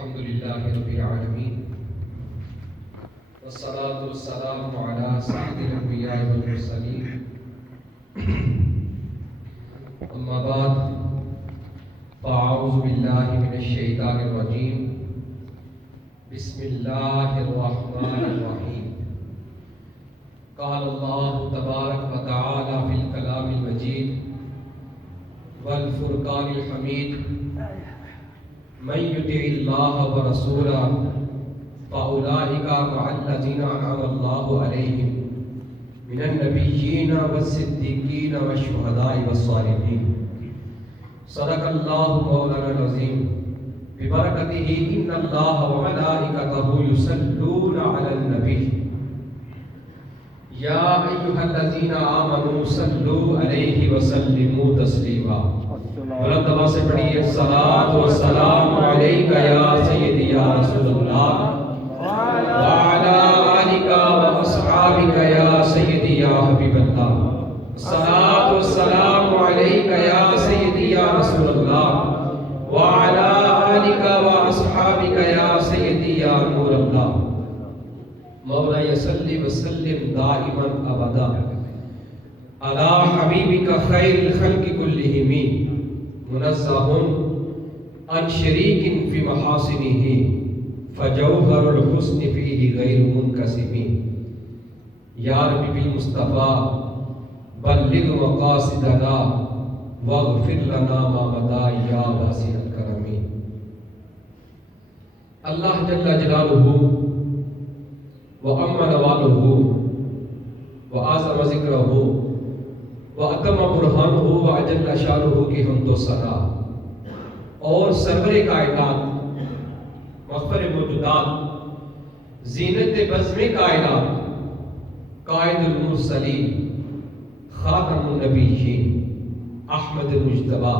الحمد للہ رب العالمین والصلاة والسلام علی سید الانبیاء والمرسلین اما بعد فاعوذ باللہ من الشیطان الرجیم بسم اللہ الرحمن الرحیم قال اللہ تبارک و تعالی فی الکلام المجید والفرقان الحمید من یطع اللہ ورسولہ فاولئک مع الذین انعم اللہ علیہم من النبیین والصدیقین والشہداء والصالحین صدق اللہ مولانا العظیم ببرکتہ ان اللہ وملائکتہ یصلون علی النبی یا ایھا الذین آمنوا صلوا علیہ وسلموا تسلیما۔ بلند آواز سے پڑھیے الصلاۃ والسلام علیک یا سیدی یا رسول اللہ وعلی آلک واصحابک یا سیدی یا حبیب اللہ۔ الصلاۃ والسلام علیک یا سیدی یا رسول اللہ وعلی آلک واصحابک یا سیدی یا نور اللہ۔ مولا صلی وسلم دائما ابدا علی حبیبک خیر الخلق کلہم منزہ عن شریک فی محاسنہ فجوہر الحسن فیہ غیر منقسم۔ یا رب بالمصطفیٰ بلغ مقاصدنا واغفر لنا ما مضی یا واسع الکرم۔ اللہ جل جلالہ وعم نوالہ وعظم ذکرہ واتم برہانہ وجل شانہ کی حمد و ثنا اور سرور کائنات مغفر موجودات زینت بزم کائنات قائد المرسلین خاتم النبیین احمد مجتبی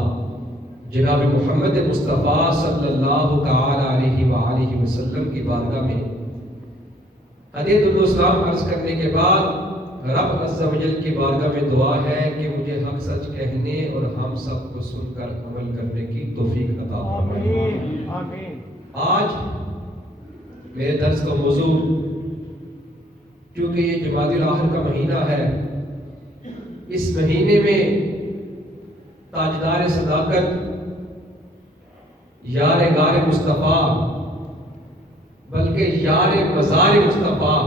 جناب محمد مصطفیٰ صلی اللہ تعالی علیہ وآلہ وسلم کی بارگاہ میں حدیث السلام عرض کرنے کے بعد رب عز و جل کی بارگاہ میں دعا ہے کہ مجھے حق سچ کہنے اور ہم سب کو سن کر عمل کرنے کی توفیق عطا فرمائے۔ آمین۔ آج میرے درس کا موضوع، کیونکہ یہ جمادی الاخر کا مہینہ ہے، اس مہینے میں تاجدار صداقت یار غار مصطفیٰ بلکہ یار مزار مصطفیٰ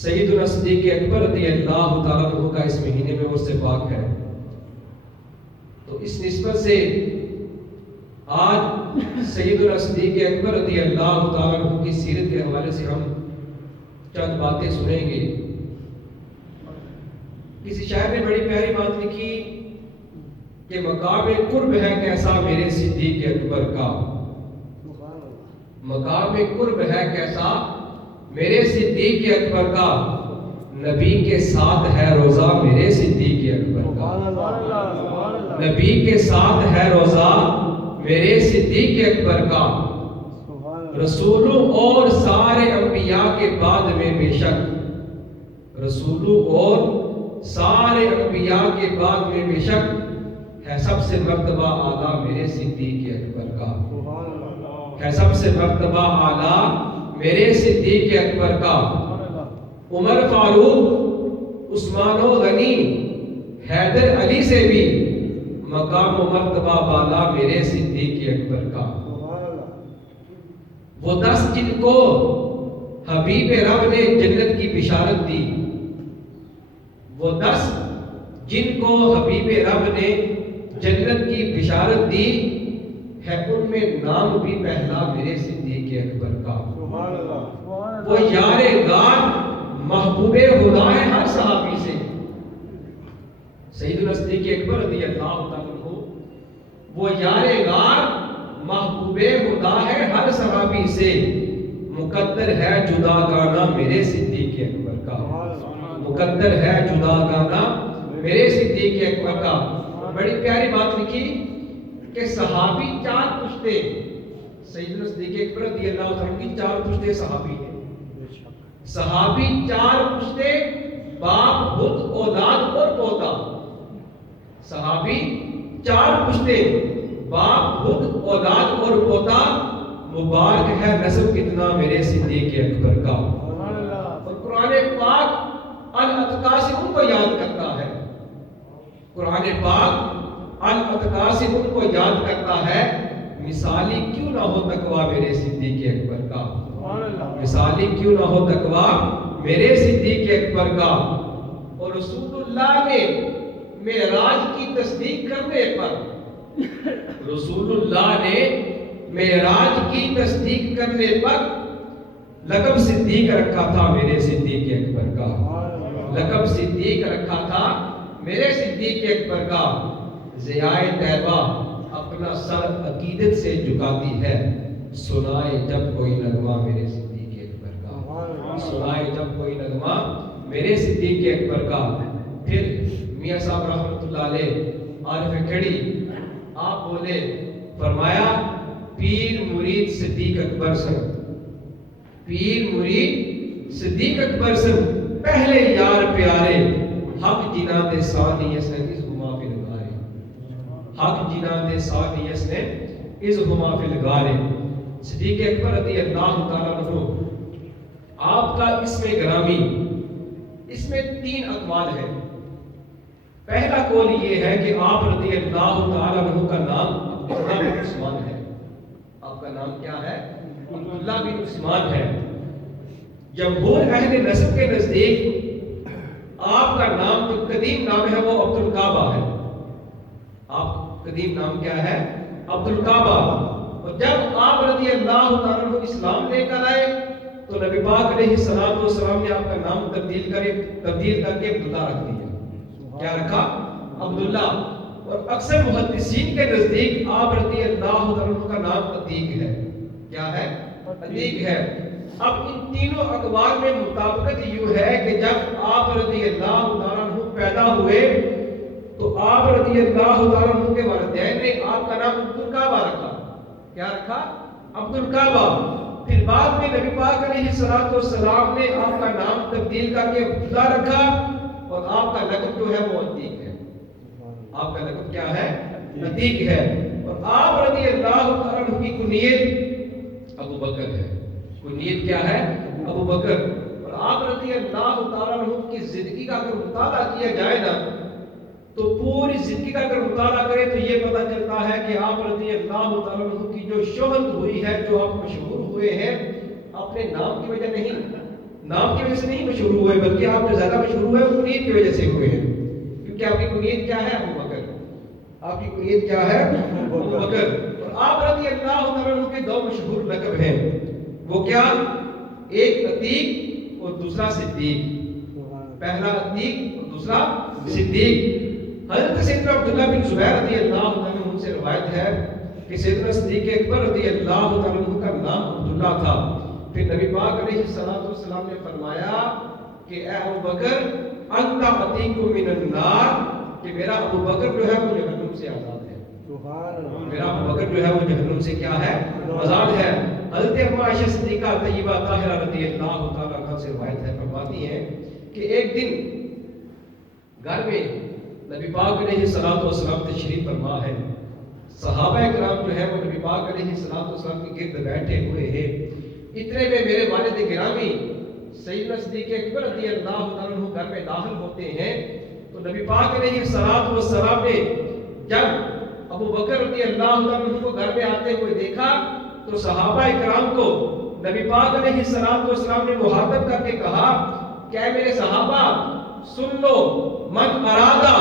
سیدنا صدیق اکبر رضی اللہ تعالیٰ عنہ کا اس مہینے میں عرس پاک ہے، تو اس نسبت سے آج سیدنا صدیق اکبر رضی اللہ تعالیٰ عنہ کی سیرت کے حوالے سے ہم چند باتیں سنیں گے۔ کسی شاعر نے بڑی پیاری بات لکھی کہ مقام قرب ہے کیسا میرے صدیق اکبر کا، مقام قرب ہے کیسا میرے صدیق اکبر کا، نبی کے ساتھ ہے روزہ میرے صدیق اکبر کا، نبی کے ساتھ ہے روزہ میرے صدیق اکبر کا، رسولوں اور سارے انبیاء کے بعد میں بے شک، رسولوں اور سارے انبیاء کے بعد میں بے شک ہے سب سے مرتبہ اعلیٰ میرے صدیق اکبر کا، ہے سب سے مرتبہ اعلیٰ میرے صدیق اکبر کا۔ عمر فاروق عثمان و غنی حیدر علی سے بھی مقام و مرتبہ بالا میرے صدیق اکبر کا۔ وہ 10 جن کو حبیب رب نے جنت کی بشارت دی، وہ 10 جن کو حبیب رب نے جنت کی بشارت دی ہے، ان میں نام بھی پہلا میرے صدیق اکبر کا۔ وہ یار غار محبوب خدا ہے ہر صحابی سے، سیدنا صدیق اکبر رضی اللہ تعالیٰ عنہ وہ یار غار محبوب خدا ہے ہر صحابی سے، مقدر ہے جدا گانا میرے صدیق اکبر کا، مقدر ہے جدا گانا میرے صدیق اکبر کا۔ بڑی پیاری بات لکھی کہ صحابی 4 پشتے، سیدنا صدیق اکبر رضی اللہ عنہ کی 4 پشتے صحابی ہیں، صحابی 4 پشتے، باپ خود اولاد اور پوتا، صحابی 4 پشتے، باپ خود اولاد اور پوتا، مبارک ہے نسب کتنا میرے صدیق اکبر کا. اور قرآن پاک الاتقا سے ان کو یاد کرتا ہے. قرآن پاک الاتقا سے ان کو یاد کرتا ہے. مثالی کیوں نہ ہو تقویٰ میرے صدیق اکبر کا. مثالی کیوں نہ ہو تقویٰ میرے صدیق اکبر کا. اور رسول اللہ نے معراج کی تصدیق کرنے پر, رسول اللہ نے معراج کی تصدیق کرنے پر لقب صدیق رکھا تھا میرے صدیق اکبر کا. لقب صدیق رکھا تھا میرے صدیق اکبر کا. ضیائے طیبہ اپنا سر عقیدت سے جھکاتی ہے, سنائے جب کوئی نغمہ میرے صدیق اکبر کا. سنائے جب کوئی نغمہ میرے صدیق اکبر کا. پھر میاں صاحب رحمۃ اللہ علیہ عارف کھڑی آپ بولے, فرمایا پیر مرید صدیق اکبر سن, پیر مرید صدیق اکبر سن, پہلے یار پیارے حق جنات ثانی اس نے اس ہما فی الغارے. حق جنات ثانی اس نے اس ہما فی الغارے. صدیق اکبر رضی اللہ تعالیٰ عنہ, آپ کا اسم گرامی, اس میں 3 اقوال ہیں. پہلا قول یہ ہے کہ آپ رضی اللہ تعالیٰ عنہ کا نام عبداللہ بن عثمان ہے. آپ کا نام کیا ہے؟ عبداللہ بن عثمان ہے. جمہور اہل نسب کے نزدیک آپ کا نام جو قدیم نام ہے وہ عبد الکعبہ ہے. آپ قدیم نام کیا ہے؟ عبد الکعبہ. اور جب آپ رضی اللہ تعالیٰ عنہ اسلام لے کر آئے تو نبی پاک علیہ السلام نے آپ کا نام تبدیل کر کے عبداللہ رکھ دیا. کیا رکھا؟ عبداللہ. اور اکثر محدثین کے نزدیک آپ رضی اللہ عنہ کا نام عتیق ہے. کیا ہے؟ عتیق ہے. اب ان تینوں اقوال میں مطابقت یوں ہے کہ جب آپ رضی اللہ عنہ پیدا ہوئے تو آپ رضی اللہ عنہ کے والدین نے آپ کا نام عبد الکعبہ رکھا. کیا رکھا؟ عبد الکعبہ. پھر بعد میں نبی پاک علیہ السلام نے آپ کا نام تبدیل کر کے عبداللہ رکھا. اور آپ کا لقب جو ہے وہ عتیق ہے. آپ کا لقب کیا ہے؟ عتیق ہے. اور آپ رضی اللہ عنہ کی کنیت ابو بکر ہے. کنیت کیا ہے؟ ابو بکر. اور آپ رضی اللہ تعالیٰ عنہ کی زندگی کا اگر مطالعہ کیا جائے نا تو پوری زندگی کا اگر مطالعہ کریں تو یہ پتہ چلتا ہے کہ آپ رضی اللہ تعالیٰ عنہ کی جو شہرت ہوئی ہے, جو آپ مشہور ہوئے ہیں, اپنے نام کی وجہ نہیں, نام کی وجہ سے نہیں مشہور ہوئے, بلکہ آپ جو زیادہ مشہور ہوئے وہ کنیت کی وجہ سے ہوئے ہیں. کیونکہ آپ کی کنیت کیا ہے؟ ابو بکر. آپ کی کنیت کیا ہے؟ ابو بکر. اور آپ رضی اللہ تعالیٰ عنہ کے 2 مشہور لقب ہیں. وہ کیا؟ ایک عتیق اور دوسرا صدیق. پہلا عتیق اور دوسرا صدیق. حضرت سیدنا عبداللہ بن زبیر رضی اللہ عنہ سے روایت ہے کہ سیدنا صدیق اکبر رضی اللہ عنہ کا نام عبداللہ تھا. پھر نبی پاک علیہ السلام نے فرمایا کہ اے ابو بکر انت عتیق من النار, کہ میرا ابو بکر جو ہے وہ جہنم سے آزاد ہے. میرا ابو بکر جو ہے وہ جہنم سے کیا ہے؟ آزاد ہے. حضرت ابو عائشہ صدیقہ طیبہ طاہرہ رضی اللہ تعالیٰ عنہ سے روایت ہے, فرماتی ہیں کہ ایک دن گھر میں نبی پاک علیہ السلام تشریف فرما ہے. صحابہ کرام جو ہے وہ نبی پاک علیہ السلام کے گرد بیٹھے ہوئے ہیں. اتنے میں میرے والد گرامی سیدنا صدیق اکبر رضی اللہ عنہ گھر میں داخل ہوتے ہیں. تو نبی پاک علیہ السلام نے جب ابو بکر رضی اللہ عنہ کو گھر میں آتے ہوئے دیکھا تو صحابہ کرام کو نبی پاک علیہ السلام نے مخاطب کر کے کہا کہ اے میرے صحابہ سن لو, من ارادہ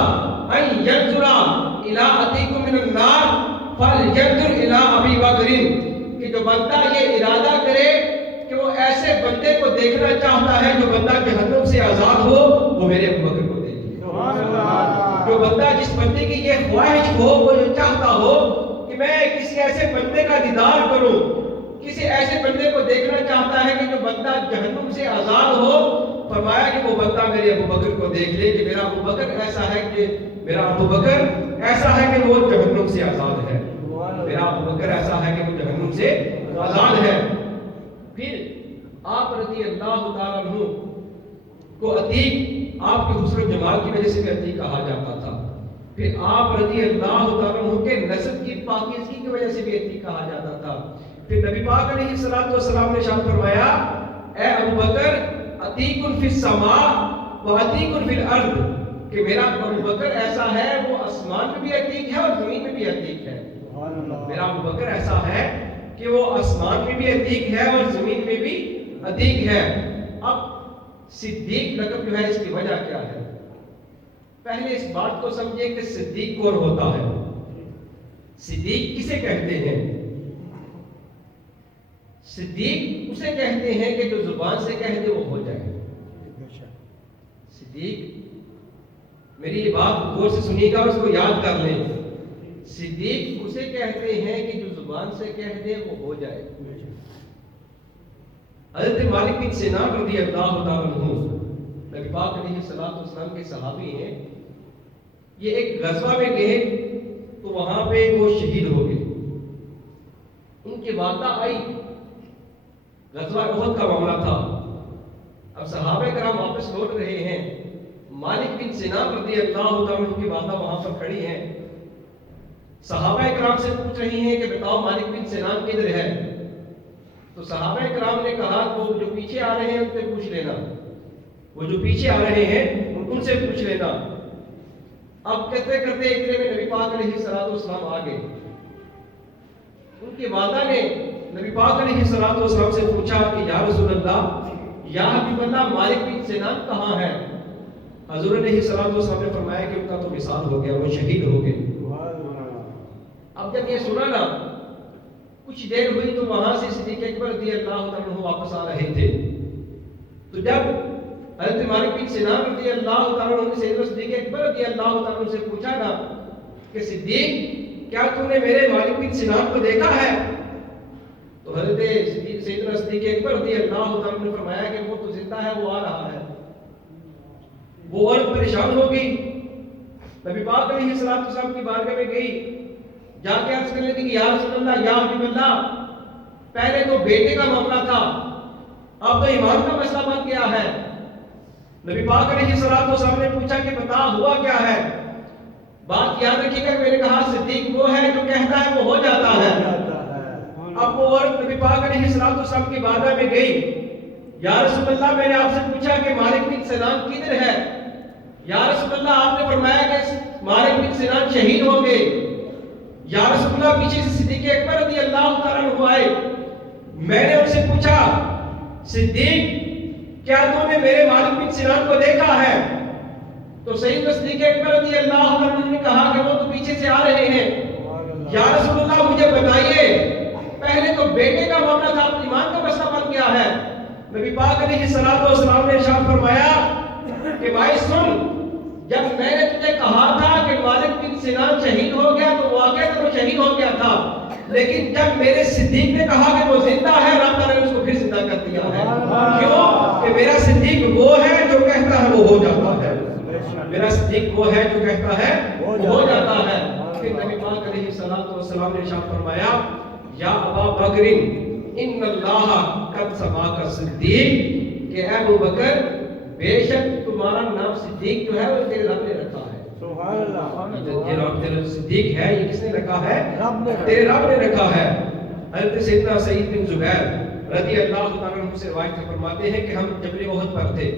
ان ینظر الی عتیق من النار فلینظر الی ابی بکر, کہ جو بندہ یہ ارادہ کرے کہ وہ ایسے بندے کو دیکھنا چاہتا ہے جو بندہ جہنم سے آزاد ہو, وہ میرے ابو بکر کو دیکھ لے. جو بندہ, جس بندے کی یہ خواہش ہو, وہ یہ چاہتا ہو کہ میں کسی ایسے بندے کا دیدار کروں, کسی ایسے بندے کو دیکھنا چاہتا ہے کہ جو بندہ جہنم سے آزاد ہو, فرمایا کہ وہ بندہ میرے ابو بکر کو دیکھ لے کہ میرا ابو بکر ایسا ہے کہ وہ جہنم سے آزاد ہے. میرا ابو بکر ایسا ہے کہ وہ جہنم سے آزاد ہے. پھر آپ رضی اللہ تعالیٰ عنہ کو عتیق آپ کے حسن و جمال کی وجہ سے بھی عتیق کہا جاتا تھا. پھر آپ رضی اللہ تعالیٰ عنہ کے نسب کی پاکیزگی کی وجہ سے بھی عتیق کہا جاتا تھا. پھر نبی پاک علیہ الصلوۃ والسلام نے ارشاد فرمایا اے ابو بکر عتیق فی السماء و عتیق فی الارض، کہ میرا ابو بکر ایسا ہے وہ آسمان میں بھی عتیق ہے اور زمین میں بھی عتیق ہے. میرا ابو بکر ایسا ہے کہ وہ آسمان میں بھی عتیق ہے اور زمین میں بھی عتیق ہے. اب صدیق لقب جو ہے اس کی وجہ کیا ہے؟ پہلے اس بات کو سمجھے کہ صدیق کون ہوتا ہے. صدیق کسے کہتے ہیں؟ صدیق اسے کہتے ہیں کہ جو زبان سے کہہ دے وہ ہو جائے. صدیق، میری یہ بات غور سے سنیے گا اور اس کو یاد کر لیں. صدیق اسے کہتے ہیں کہ جو زبان سے کہہ دے وہ ہو جائے. حضرت مالک بن سنان رضی اللہ تعالیٰ عنہ نبی پاک علیہ الصلوۃ والسلام کے صحابی ہیں. یہ ایک غزوہ میں گئے تو وہاں پہ وہ شہید ہو گئے. ان کی والدہ آئی، غزوہ احد کا معاملہ تھا. اب صحابہ کرام واپس لوٹ رہے ہیں. مالک بن سنان رضی اللہ تعالیٰ عنہ کی والدہ وہاں پر کھڑی ہیں. صحابہ کرام سے پوچھ رہی ہیں کہ بتاؤ مالک بن سنان کدھر ہے؟ تو صحابہ کرام نے کہا وہ جو پیچھے آ رہے ہیں ان سے پوچھ لینا، وہ جو پیچھے آ رہے ہیں ان سے پوچھ لینا. اب کہتے کرتے اتنے میں نبی پاک علیہ الصلوۃ والسلام آ گئے. ان کی والدہ نے نبی پاک علیہ الصلوۃ والسلام سے پوچھا کہ یا رسول اللہ، یا حبیب اللہ، مالک بن سنان کہاں ہے؟ حضور علیہ الصلوۃ والسلام نے فرمایا کہ ان کا تو وصال ہو گیا، وہ شہید ہو گئے. اب جب یہ سنا نا، کچھ دیر ہوئی تو وہاں سے صدیق اکبر رضی اللہ تعالیٰ عنہ واپس آ رہے تھے. تو جب حضرت مالک بن سنان رضی اللہ تعالیٰ عنہ نے سیدنا صدیق اکبر رضی اللہ تعالیٰ عنہ سے پوچھا نا کہ صدیق کیا تم نے میرے مالک بن سنان کو دیکھا ہے؟ تو حضرت سیدنا صدیق اکبر رضی اللہ تعالیٰ عنہ نے فرمایا کہ وہ تو زندہ ہے، وہ آ رہا ہے. وہ عورت پریشان ہو گئی، نبی پاک علیہ الصلوۃ والسلام کی بارگاہ میں گئی، جا کے عرض کرنے لگی کہ یا رسول اللہ، یا حبیب اللہ، پہلے تو بیٹے کا معاملہ تھا، اب تو ایمان کا مسئلہ بن گیا ہے. نبی پاک علیہ الصلوۃ والسلام نے پوچھا کہ بتا ہوا کیا ہے؟ بات یاد رکھیے گا، میں نے کہا صدیق وہ ہے جو کہتا ہے وہ ہو جاتا ہے. اب وہ عورت نبی پاک علیہ الصلوۃ والسلام کی بارگاہ میں گئی، یا رسول اللہ، میں نے آپ سے پوچھا کہ مالک بن سنان کدھر ہے؟ یا رسول اللہ، آپ نے فرمایا کہ مالک بن سنان شہید ہو گئے. یا رسول اللہ، پیچھے سے صدیق اکبر رضی اللہ تعالیٰ عنہ آئے. میں نے ان سے پوچھا صدیق کیا تم نے میرے مالک بن سنان کو دیکھا ہے؟ تو سیدنا صدیق اکبر رضی اللہ عنہ نے کہا کہ وہ تو پیچھے سے آ رہے ہیں. یا رسول اللہ، مجھے بتائیے، پہلے تو بیٹے کا معاملہ تھا، اب ایمان کا مسئلہ بن گیا ہے. نبی پاک علیہ الصلوۃ والسلام نے ارشاد فرمایا کہ بھائی سن، جب میں نے تجھے کہا تھا کہ مالک بن سنان شہید ہو گیا تو واقعہ تو وہ شہید ہو گیا تھا، لیکن جب میرے صدیق نے کہا کہ وہ زندہ ہے، رب تعالیٰ نے اس کو پھر زندہ کر دیا ہے. کیوں؟ کہ میرا صدیق وہ ہے جو کہتا ہے وہ ہو جاتا ہے. میرا صدیق وہ ہے جو کہتا ہے وہ ہو جاتا ہے. پھر نبی پاک علیہ الصلوۃ والسلام نے ارشاد فرمایا یا ابا بکر ان اللہ قد سماک صدیق، کہ اے ابو بکر، بے شک تمہارا نام صدیق جو ہے وہ تیرے رب نے رکھا ہے. سبحان اللہ. یہ رب تیرا صدیق ہے، یہ کس نے رکھا ہے؟ تیرے رب نے رکھا ہے. حضرت سیدنا سعید بن زبیر رضی اللہ تعالیٰ عنہ سے روایت فرماتے ہیں کہ ہم جبل احد پر تھے.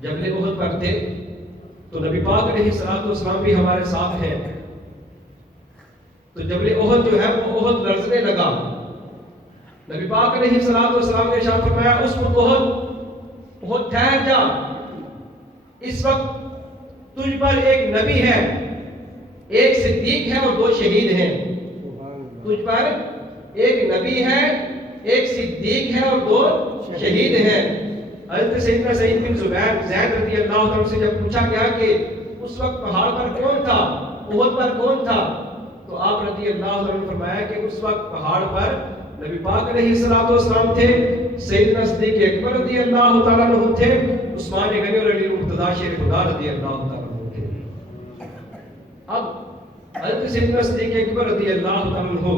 جبل احد پر تھے تو نبی پاک علیہ الصلوۃ والسلام بھی ہمارے ساتھ ہیں. تو جبل احد جو ہے وہ احد لرزنے لگا. نبی پاک علیہ الصلوۃ والسلام نے ارشاد فرمایا اس وقت احد ٹھہر جا، اس وقت تجھ پر ایک نبی ہے، ایک صدیق ہے اور دو شہید ہیں. تجھ پر ایک نبی ہے، ایک صدیق ہے اور دو شہید ہیں. حضرت سیدنا سعید بن زید رضی اللہ عنہ سے جب پوچھا گیا کہ اس وقت پہاڑ پر کون تھا، احد پر کون تھا، تو آپ رضی اللہ عنہ نے فرمایا کہ اس وقت پہاڑ پر نبی پاک علیہ الصلوۃ والسلام تھے، سیدنا صدیق اکبر رضی اللہ تعالیٰ عنہ تھے، عثمان غنی اور علی مرتضیٰ شیر خدا رضی اللہ تعالیٰ عنہ تھے. اب حضرت سیدنا صدیق اکبر رضی اللہ تعالیٰ عنہ،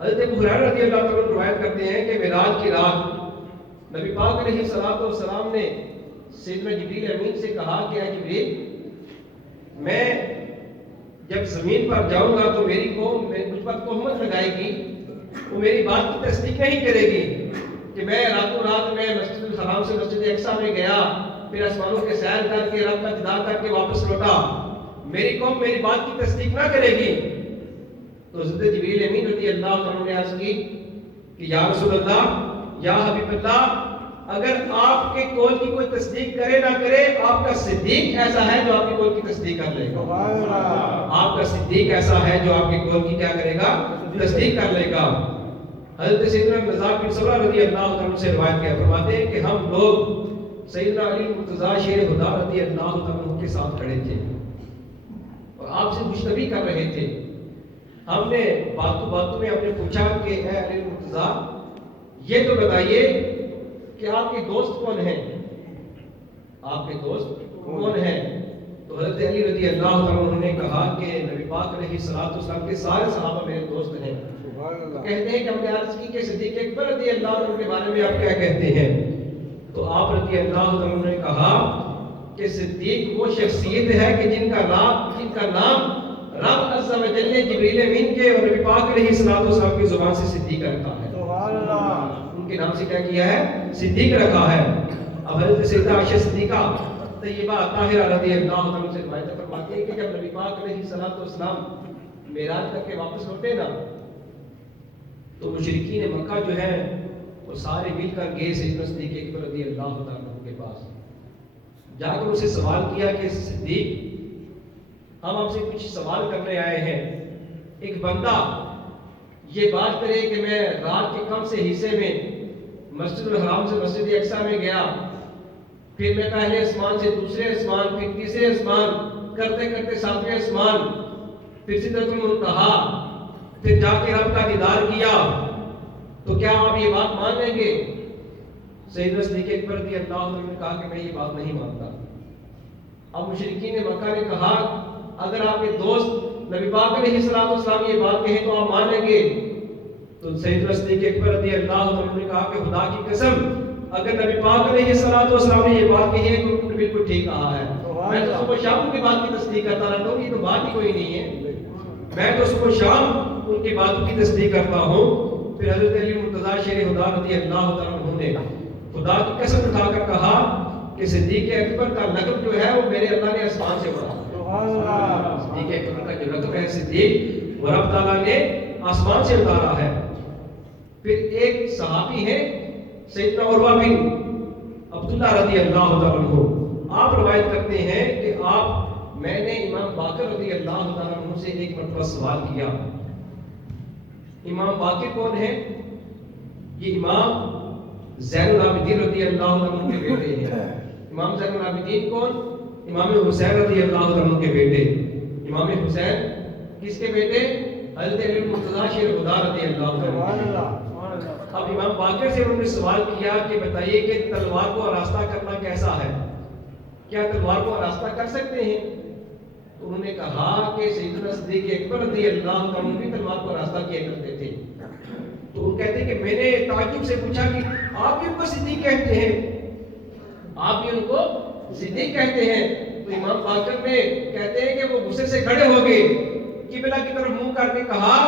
حضرت ابو ہریرہ رضی اللہ تعالیٰ عنہ روایت کرتے ہیں کہ معراج کی رات نبی پاک علیہ الصلوۃ والسلام نے سیدنا جبریل امین سے کہا کہ اے جبریل، میں جب زمین پر جاؤں گا تو میری قوم مجھ پر تہمت لگائے گی، وہ میری بات کی تصدیق نہیں کرے گی کہ میں راتوں رات میں مسجد الحرام سے مسجد اقصیٰ میں گیا، پھر آسمانوں کے سیر کر کے رب کا دیدار کر کے واپس لوٹا۔ میری قوم میری بات کی تصدیق نہ کرے گی۔ تو حضرت جبریل امین رضی اللہ عنہ نے عرض کی کہ یا رسول اللہ، یا حبیب اللہ، اگر آپ کے قول کی کوئی تصدیق کرے نہ کرے، آپ کا صدیق ایسا ہے جو آپ کے قول کی تصدیق کر لے گا۔ آپ کا صدیق ایسا ہے جو آپ کے قول کی کیا کرے گا؟ تصدیق کر لے گا۔ حضرت سیدنا نزار بن سمرہ رضی اللہ عنہ سے روایت کیا فرماتے ہیں کہ ہم لوگ سیدنا علی مرتضیٰ شیر خدا رضی اللہ عنہ کے ساتھ کھڑے تھے اور آپ سے گفتگو کر رہے تھے۔ ہم نے باتوں باتوں میں ہم نے پوچھا کہ اے علی مرتضیٰ، یہ تو بتائیے کہ آپ کے دوست کون ہیں؟ آپ کے دوست کون ہیں؟ تو حضرت علی رضی اللہ عنہ نے کہا کہ نبی پاک علیہ الصلوۃ والسلام کے سارے صحابہ میرے دوست ہیں۔ تو کہتے ہیں کہ ہم نے عرض کی کہ صدیق اکبر رضی اللہ عنہ کے بارے میں آپ کیا کہتے ہیں؟ تو آپ رضی اللہ عنہ نے کہا کہ صدیق وہ شخصیت ہے کہ جن کا نام رب عز و جل نے جبریل امین کے اور نبی پاک علیہ الصلوۃ والسلام کی زبان سے صدیق رکھا ہے۔ سبحان اللہ، ان کے نام سے کیا کیا ہے؟ صدیق رکھا ہے۔ اب حضرت سیدہ عائشہ صدیقہ طیبہ طاہرہ رضی اللہ عنہ سے روایت فرماتے ہیں کہ جب نبی پاک علیہ الصلوۃ والسلام معراج کر کے واپس لوٹے نا، تو مشرکین مکہ جو ہیں وہ سارے مل کر گئے سیدنا صدیق اکبر رضی اللہ عنہ کے پاس، جا کر اسے سوال کیا کہ صدیق، ہم آپ سے کچھ سوال کرنے آئے ہیں۔ ایک بندہ یہ بات کرے کہ میں رات کے کم سے حصے میں مسجد الحرام سے مسجد اقصیٰ میں گیا، پھر میں پہلے آسمان سے دوسرے آسمان، پھر تیسرے آسمان، کرتے کرتے ساتویں آسمان، پھر سدرۃ المنتہا، پھر جا کے رب کا دیدار کیا، تو کیا آپ یہ بات مان لیں گے؟ سیدنا صدیق اکبر رضی اللہ عنہ نے کہا کہ میں یہ بات نہیں مانتا۔ اب مشرکین مکہ نے کہا اگر آپ کے دوست نبی پاک علیہ الصلوۃ والسلام یہ بات کہیں تو آپ مانیں گے؟ تو سیدنا صدیق اکبر رضی اللہ عنہ نے کہا کہ خدا کی قسم، اگر نبی پاک علیہ الصلوۃ والسلام نے یہ بات کہی ہے تو انہوں نے بالکل ٹھیک کہا ہے۔ میں تو صبح شام کی بات کی تصدیق کرتا رہتا ہوں، یہ تو بات ہی کوئی نہیں ہے، میں تو صبح شام ان کی باتوں کی تصدیق کرتا ہوں۔ پھر حضرت علی مرتضیٰ شیر خدا رضی اللہ عنہ نے خدا کی قسم اٹھا کر کہا کہ صدیق اکبر کا لقب جو ہے وہ میرے اللہ نے آسمان سے اڑا۔ صدیق اکبر کا جو لقب ہے صدیق، وہ رب تعالیٰ نے آسمان سے اتارا ہے۔ پھر ایک صحابی ہیں سیدنا عروہ بن عبداللہ رضی اللہ عنہ، آپ روایت کرتے ہیں کہ میں نے امام باقر رضی اللہ عنہ سے ایک مرتبہ سوال کیا۔ امام باقر کون ہے؟ یہ امام زین العابدین رضی اللہ عنہ کے بیٹے ہیں۔ امام زین العابدین کون؟ امام حسین رضی اللہ عنہ کے بیٹے۔ امام حسین کس کے بیٹے؟ حضرت علی مرتضیٰ شیر خدا رضی اللہ عنہ۔ اب امام باقر سے انہوں نے سوال کیا کہ بتائیے کہ تلوار کو آراستہ کرنا کیسا ہے؟ کیا تلوار کو آراستہ کر سکتے ہیں؟ تو انہوں نے کہا کہ سیدنا صدیق اکبر رضی اللہ عنہ بھی تلوار کو آراستہ کیا کرتے تھے۔ تو وہ کہتے ہیں کہ میں نے تعجب سے پوچھا کہ آپ بھی ان کو صدیق کہتے ہیں؟ آپ بھی ان کو صدیق کہتے ہیں؟ تو امام باقر میں کہتے ہیں کہ وہ غصے سے کھڑے ہو گئے، قبلہ کی طرف منہ کر کے کہا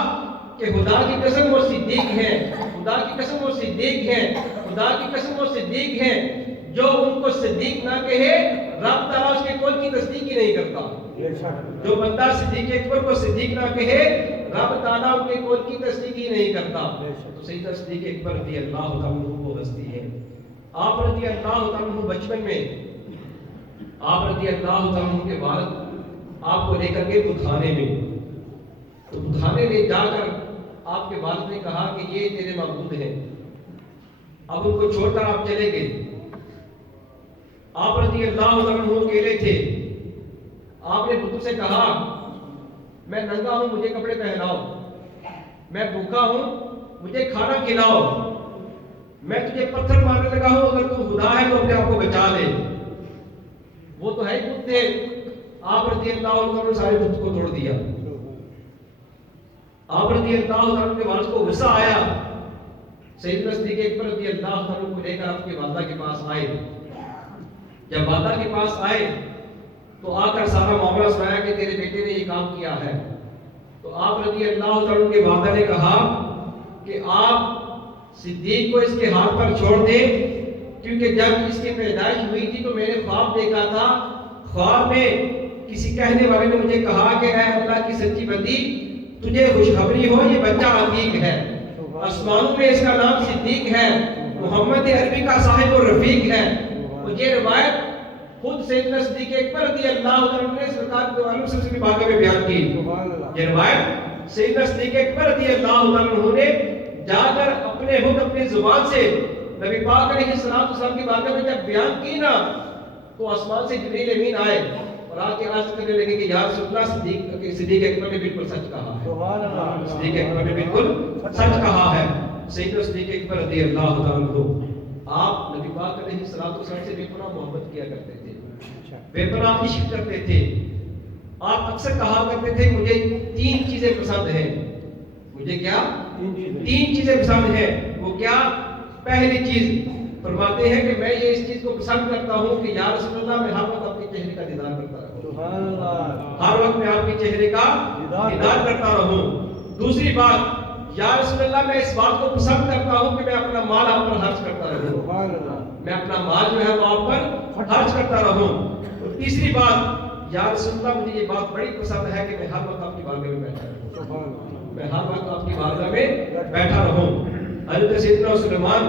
کہ خدا کی قسم وہ صدیق ہیں، خدا کی قسم وہ صدیق ہیں، خدا کی قسم وہ صدیق ہیں، جو ان کو صدیق نہ کہے رب تعالیٰ اس کے قول کی تصدیق ہی نہیں کرتا۔ جو بندہ صدیق اکبر کو صدیق نہ کہے رب تعالیٰ ان کے قول کی تصدیق ہی نہیں کرتا۔ تو سیدنا صدیق اکبر رضی اللہ عنہ وہ ہستی ہے۔ آپ رضی اللہ عنہ بچپن میں آپ رضی اللہ عنہ کے والد آپ کو لے کر کے بتخانے میں، تو بتخانے میں جا کر آپ کے والد نے کہا کہ یہ تیرے معبود ہیں، اب ان کو چھوڑ کر آپ چلے گئے۔ آپ رضی اللہ عنہ اکیلے تھے۔ آپ نے بتوں سے کہا میں ننگا ہوں، مجھے کپڑے پہناؤ، میں بھوکا ہوں، مجھے کھانا کھلاؤ، میں تجھے پتھر مارنے لگا ہوں، اگر تو خدا ہے تو اپنے آپ کو بچا لے۔ وہ تو ہے بت تھے۔ آپ رضی اللہ عنہ نے سارے بت کو توڑ دیا۔ آپ رضی اللہ عنہ کے والد کو غصہ آیا، سیدنا صدیق اکبر رضی اللہ عنہ کو لے کر آپ کی والدہ کے پاس آئے۔ جب والدہ کے پاس آئے تو آ کر سارا معاملہ سنایا کہ تیرے بیٹے نے یہ کام کیا ہے. تو آپ رضی اللہ تعالیٰ کے والدہ نے کہا کہ آپ صدیق کو اس کے ہاتھ پر چھوڑ دیں، کیونکہ جب اس کی پیدائش ہوئی تھی تو میں نے خواب دیکھا تھا. خواب میں کسی کہنے والے نے مجھے کہا کہ اے اللہ کی سچی بندی، تجھے خوشخبری ہو، یہ بچہ عتیق ہے، آسمانوں میں اس کا نام صدیق ہے، محمد عربی کا صاحب و رفیق ہے. اور یہ روایت خود سیدنا صدیق اکبر رضی اللہ عنہ نے سرکار دو عالم صلی اللہ علیہ وسلم کی بارگاہ میں بیان کی. یہ روایت سیدنا صدیق اکبر رضی اللہ عنہ نے جا کر اپنے خود اپنی زبان سے نبی پاک علیہ السلام کی بارگاہ میں جب بیان کی نا، تو آسمان سے جبریل امین آئے اور آ کے عرض کرنے لگے کہ یا رسول اللہ، صدیق اکبر نے بالکل سچ کہا ہے. صدیق اکبر نے بالکل سچ کہا ہے. سیدنا صدیق اکبر رضی اللہ عنہ آپ نبی پاک علیہ السلام سے بے پناہ محبت کیا کرتے تھے، بے پناہ عشق کرتے تھے. آپ اکثر کہا کرتے تھے مجھے 3 چیزیں پسند ہیں. مجھے کیا؟ 3 چیزیں پسند ہیں. وہ کیا؟ پہلی چیز فرماتے ہیں کہ میں یہ اس چیز کو پسند کرتا ہوں کہ یا رسول اللہ، میں ہر وقت اپنے چہرے کا دیدار کرتا رہوں، ہر وقت میں آپ کے چہرے کا دیدار کرتا رہوں. دوسری بات، یا رسول اللہ، میں اس بات کو پسند کرتا ہوں کہ میں اپنا مال آپ پر خرچ کرتا رہوں، میں اپنا مال جو ہے وہ آپ پر خرچ کرتا رہوں. اور تیسری بات، یا رسول اللہ، مجھے یہ بات بڑی پسند ہے کہ میں ہر وقت آپ کی بارگاہ میں بیٹھا رہوں، میں ہر وقت آپ کی بارگاہ میں بیٹھا رہوں. حضرت سیدنا سلیمان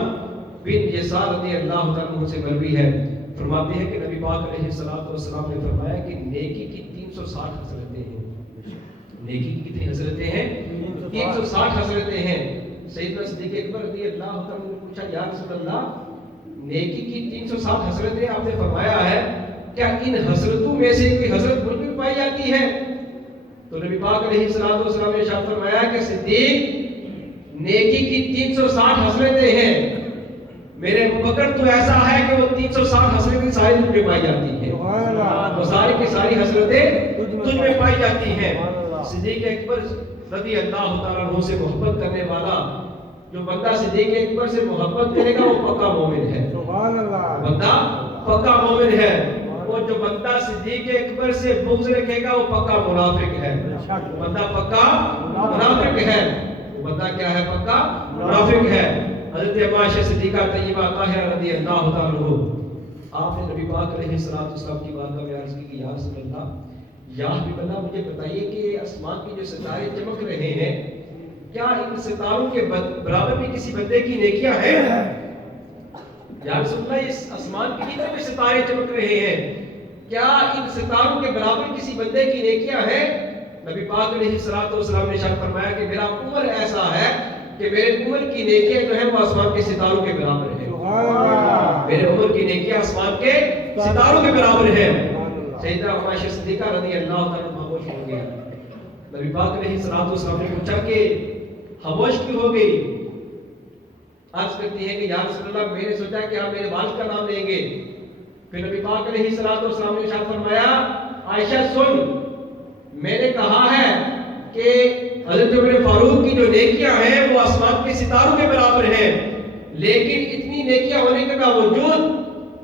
بن یسار رضی اللہ عنہ سے مروی ہے، فرماتے ہیں کہ نبی پاک علیہ السلام نے فرمایا کہ نیکی کی 360 حسرتیں ہیں. نیکی کی کتنی حسرتیں ہیں؟ 360 حسرتیں ہیں. سیدنا صدیق اکبر رضی اللہ عنہ نے پوچھا یا رسول اللہ، نیکی کی 360 حسرتیں آپ نے فرمایا ہے، کیا ان حسرتوں میں سے کوئی حسرت مجھ میں پائی جاتی ہے؟ تو نبی پاک علیہ السلام نے ارشاد فرمایا کہ صدیق، نیکی کی 360 حسرتیں ہیں. میرے ابوبکر تو ایسا ہے کہ وہ 360 حسرتیں ساری تجھ میں پائی جاتی ہیں، وہ ساری کی ساری حسرتیں تجھ میں پائی جاتی ہیں. صدیق اکبر رضی اللہ تعالیٰ عنہ سے محبت کرنے والا، جو بندہ صدیق اکبر سے محبت کرے گا وہ پکا مومن ہے. بندہ پکا مومن ہے. اور جو بندہ صدیق اکبر سے بغض رکھے گا وہ پکا منافق ہے. بندہ پکا منافق ہے. وہ بندہ کیا ہے؟ پکا منافق ہے. حضرت عائشہ صدیقہ طیبہ طاہرہ رضی اللہ تعالیٰ عنہ، آپ نے نبی پاک علیہ السلام کی بارگاہ میں عرض کی کہ یا رسول اللہ، یا حبیب اللہ، مجھے بتائیے کہ آسمان کے جو ستارے چمک رہے ہیں، کیا ان ستاروں کے برابر بھی کسی بندے کی نیکیاں ہیں؟ یا رسول اللہ، اس آسمان کے جتنے بھی ستارے چمک رہے ہیں، کیا ان ستاروں کے برابر کسی بندے کی نیکیاں ہیں؟ نبی پاک علیہ السلام نے ارشاد فرمایا کہ میرا عمر ایسا ہے کہ میرے عمر کی نیکیاں جو ہیں وہ آسمان کے ستاروں کے برابر ہیں. میرے عمر کی نیکیاں آسمان کے ستاروں کے برابر ہیں. سیدہ عائشہ صدیقہ رضی اللہ تعالیٰ خاموش ہو گیا. نبی پاک علیہ السلام نے پوچھا کہ خاموش کیوں ہو گئی؟ عرض کرتی ہے کہ یا رسول اللہ، میں نے سوچا کہ آپ میرے والد کا نام لیں گے. پھر نبی پاک علیہ السلام نے ارشاد فرمایا، عائشہ سن، میں نے کہا ہے کہ حضرت عمر فاروق کی جو نیکیاں ہیں وہ آسمان کے ستاروں کے برابر ہیں، لیکن اتنی نیکیاں ہونے کے باوجود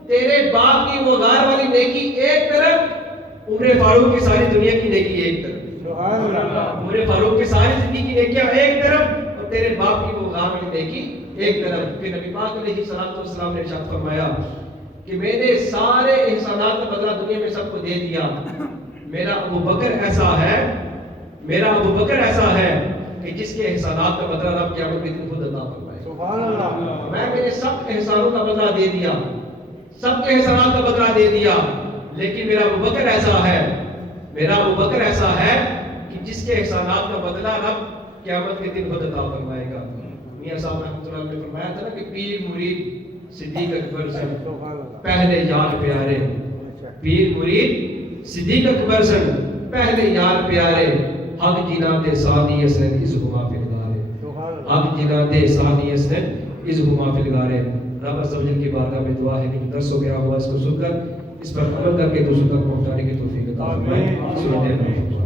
تیرے باپ کی وہ غار والی نیکی ایک طرف، عمر فاروق کی ساری دنیا کی نیکی ایک طرف. عمر فاروق کی ساری زندگی کی نیکیاں ایک طرف اور تیرے باپ کی وہ غار والی نیکی ایک طرف. پھر نبی پاک علیہ السلام نے ارشاد فرمایا کہ میں نے سارے احسانات کا بدلہ دنیا میں سب کو دے دیا. میرا ابوبکر ایسا ہے کہ جس کے احسانات کا بدلہ رب قیامت کے دن خود عطا فرمائے. سبحان اللہ. میں نے سب احسانوں کا بدلہ دے دیا، سب کے احسانات کا بدلہ دے دیا، لیکن میرا ابوبکر ایسا ہے کہ جس کے احسانات کا بدلہ رب قیامت کے دن خود عطا فرمائے گا. میاں صاحب رحمۃ اللہ نے فرمایا تھا نا کہ پیر مرید صدیق اکبر سے پہلے یار پیارے، پیر مرید صدیق اکبر سے پہلے یار پیارے، حق جناب سادی اسند از ہما فی الغارے، حق جناب سادی اسند از ہما فی الغارے. رب عز و جل کی بارگاہ میں دعا ہے کہ درس وغیرہ ہوا اس کو سن کر اس پر عمل کر کے دوسروں تک پہنچانے کی توفیق عطا فرمائے.